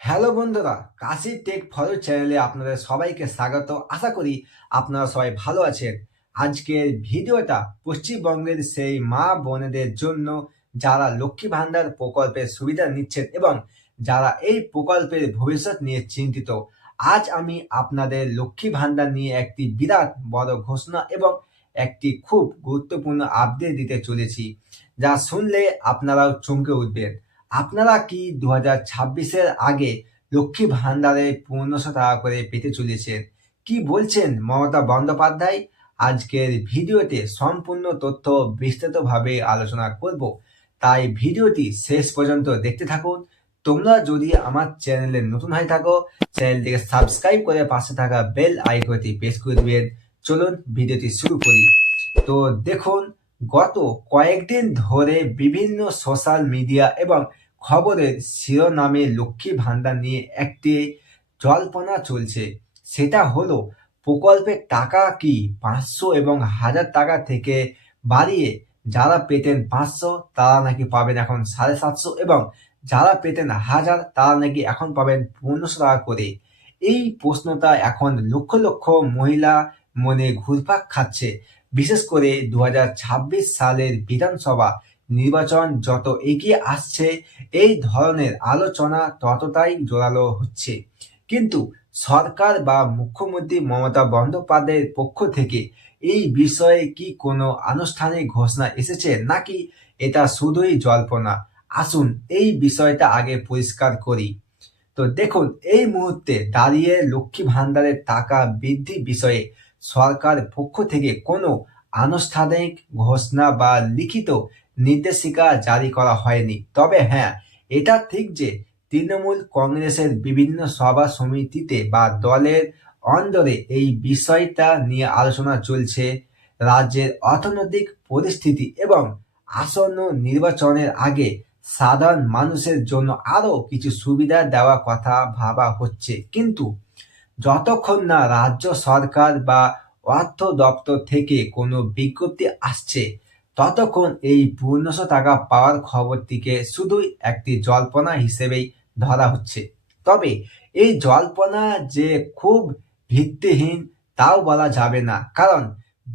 Hello বন্ধুরা, কাশি take follow চ্যানেলে আপনাদের সবাইকে স্বাগত। আশা করি আপনারা সবাই ভালো আছেন। আজকের ভিডিওটা পশ্চিমবঙ্গের সেই মা বোনেদের জন্য যারা লক্ষ্মী ভান্ডার প্রকল্পের সুবিধা নিচ্ছেন এবং যারা এই প্রকল্পের ভবিষ্যৎ নিয়ে চিন্তিত। আজ আমি আপনাদের লক্ষ্মী ভান্ডার নিয়ে একটি বিরাট বড় ঘোষণা এবং একটি খুব গুরুত্বপূর্ণ আপডেট দিতে চলেছি, যা শুনলে আপনারাও চমকে উঠবেন। আপনারা কি 2026-এর আগে লক্ষ্মী ভান্ডারে 1500 টাকা করে পেতে চলেছেন? কি বলছেন মমতা বন্দ্যোপাধ্যায়? আজকের ভিডিওতে সম্পূর্ণ তথ্য বিস্তারিতভাবে আলোচনা করব, তাই ভিডিওটি শেষ পর্যন্ত দেখতে থাকুন। তোমরা যদি আমার চ্যানেলে নতুন হয়ে থাকো, চ্যানেলটিকে সাবস্ক্রাইব করে পাশে থাকা বেল আইকনটি প্রেস করে দিবেন। চলুন ভিডিওটি শুরু করি। তো দেখুন, গত কয়েকদিন ধরে বিভিন্ন সোশ্যাল মিডিয়া এবং খবরের শিরোনামে লক্ষ্মী ভান্ডার নিয়ে একটি জল্পনা চলছে। সেটা হলো, প্রকল্পের টাকা কি 500 এবং 1000 টাকা থেকে বাড়িয়ে যারা পেতেন 500 তারা নাকি পাবেন এখন 750, এবং যারা পেতেন 1000 তারা নাকি এখন পাবেন 1500 টাকা করে। এই প্রশ্নটা এখন লক্ষ লক্ষ মহিলা মনে ঘুরপাক খাচ্ছে। বিশেষ করে 2026 সালের বিধানসভা নির্বাচন যত এগিয়ে আসছে, এই ধরনের আলোচনা ততটাই জোরালো হচ্ছে। কিন্তু সরকার বা মুখ্যমন্ত্রী মমতা বন্দ্যোপাধ্যায়ের পক্ষ থেকে এই বিষয়ে কি কোনো আনুষ্ঠানিক ঘোষণা এসেছে, নাকি এটা শুধুই জল্পনা? আসুন এই বিষয়টা আগে পরিষ্কার করি। তো দেখুন, এই মুহূর্তে দাঁড়িয়ে লক্ষ্মী ভান্ডারের টাকা বৃদ্ধি বিষয়ে সরকার পক্ষ থেকে কোনো আনুষ্ঠানিক ঘোষণা বা লিখিত নির্দেশিকা জারি করা হয়নি। তবে হ্যাঁ, এটা ঠিক যে তৃণমূল কংগ্রেসের বিভিন্ন সভা সমিতিতে বা দলের অন্দরে এই বিষয়টা নিয়ে আলোচনা চলছে। রাজ্যের অর্থনৈতিক পরিস্থিতি এবং আসন্ন নির্বাচনের আগে সাধারণ মানুষের জন্য আরো কিছু সুবিধা দেওয়ার কথা ভাবা হচ্ছে। কিন্তু যতক্ষণ না রাজ্য সরকার বা অর্থ দপ্তর থেকে কোনো বিজ্ঞপ্তি আসছে, ততক্ষণ এই 1500 টাকা পাওয়ার খবরটিকে শুধুই একটি জল্পনা হিসেবেই ধরা হচ্ছে। তবে এই জল্পনা যে খুব ভিত্তিহীন তাও বলা যাবে না, কারণ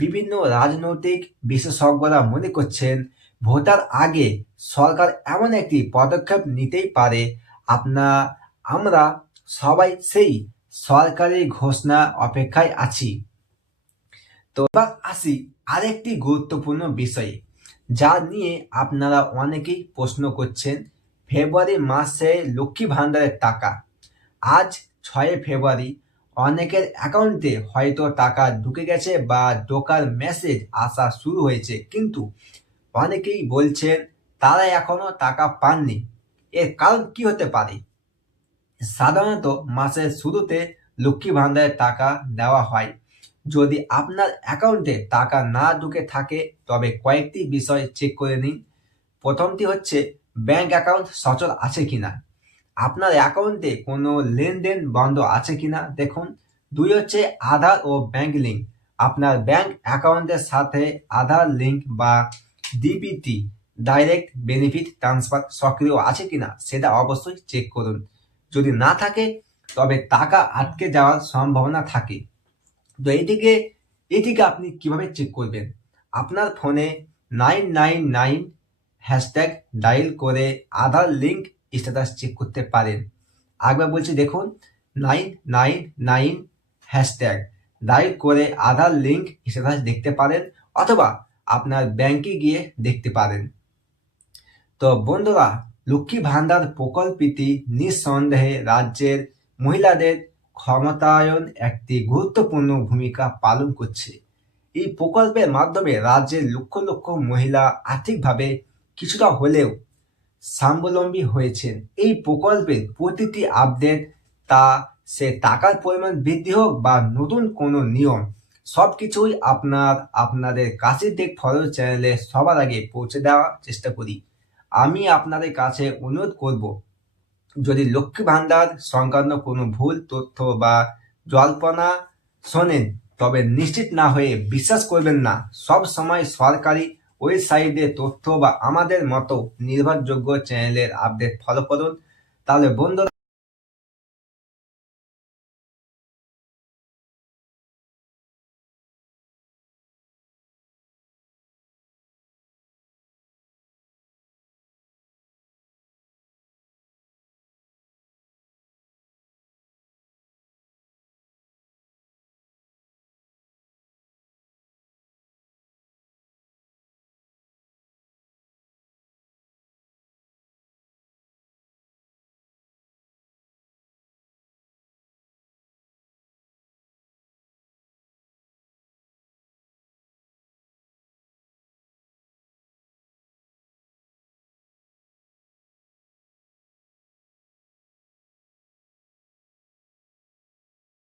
বিভিন্ন রাজনৈতিক বিশেষজ্ঞরা মনে করছেন ভোটার আগে সরকার এমন একটি পদক্ষেপ নিতেই পারে। আমরা সবাই সেই সরকারি ঘোষণা অপেক্ষায় আছি। তো এবার আসি আরেকটি গুরুত্বপূর্ণ বিষয়ে, যা নিয়ে আপনারা অনেকেই প্রশ্ন করছেন। ফেব্রুয়ারি মাসে লক্ষ্মী ভান্ডারের টাকা, আজ 6 ফেব্রুয়ারি, অনেকের অ্যাকাউন্টে হয়তো টাকা ঢুকে গেছে বা ঢোকার মেসেজ আসা শুরু হয়েছে, কিন্তু অনেকেই বলছেন তারা এখনো টাকা পাননি। এর কারণ কি হতে পারে? সাধারণত মাসের শুরুতে লক্ষ্মী ভান্ডারের টাকা দেওয়া হয়। যদি আপনার অ্যাকাউন্টে টাকা না ঢুকে থাকে, তবে কয়েকটি বিষয় চেক করে নিন। প্রথমটি হচ্ছে ব্যাংক অ্যাকাউন্ট সচল আছে কিনা, আপনার অ্যাকাউন্টে কোনো লেনদেন বন্ধ আছে কিনা দেখুন। 2 হচ্ছে আধার ও ব্যাংক লিঙ্ক, আপনার ব্যাংক অ্যাকাউন্টের সাথে আধার লিঙ্ক বা ডিবিটি ডাইরেক্ট বেনিফিট ট্রান্সফার সক্রিয় আছে কিনা সেটা অবশ্যই চেক করুন। যদি না থাকে, তবে টাকা আটকে যাওয়ার সম্ভাবনা থাকে। তো এটিকে আপনি কিভাবে চেক করবেন? আপনার ফোনে 999 হ্যাশট্যাগ ডায়াল করে আধার লিঙ্ক স্ট্যাটাস চেক করতে পারেন। একবার বলছি, দেখুন, 999 হ্যাশট্যাগ ডায়াল করে আধার লিঙ্ক স্ট্যাটাস দেখতে পারেন, অথবা আপনার ব্যাংকে গিয়ে দেখতে পারেন। তো বন্ধুরা, লক্ষ্মী ভান্ডার প্রকল্পটি নিঃসন্দেহে রাজ্যের মহিলাদের ক্ষমতায়ন একটি গুরুত্বপূর্ণ ভূমিকা পালন করছে। এই প্রকল্পের মাধ্যমে রাজ্যের লক্ষ লক্ষ মহিলা আর্থিকভাবে কিছুটা হলেও স্বাবলম্বী হয়েছেন। এই প্রকল্পের প্রতিটি আপডেট, তা সে টাকার পরিমাণ বৃদ্ধি হোক বা নতুন কোনো নিয়ম, সবকিছুই আপনাদের কাছে টেক ফলো চ্যানেলে সবার আগে পৌঁছে দেওয়ার চেষ্টা করি। আমি আপনাদের কাছে অনুরোধ করব, যদি লক্ষ্মী ভান্ডার সংক্রান্ত কোনো ভুল তথ্য বা জল্পনা শোনেন, তবে নিশ্চিত না হয়ে বিশ্বাস করবেন না। সব সময় সরকারি ওয়েবসাইটে তথ্য বা আমাদের মতো নির্ভরযোগ্য চ্যানেলের আপডেট ফলো করুন। তাহলে বন্ধুরা,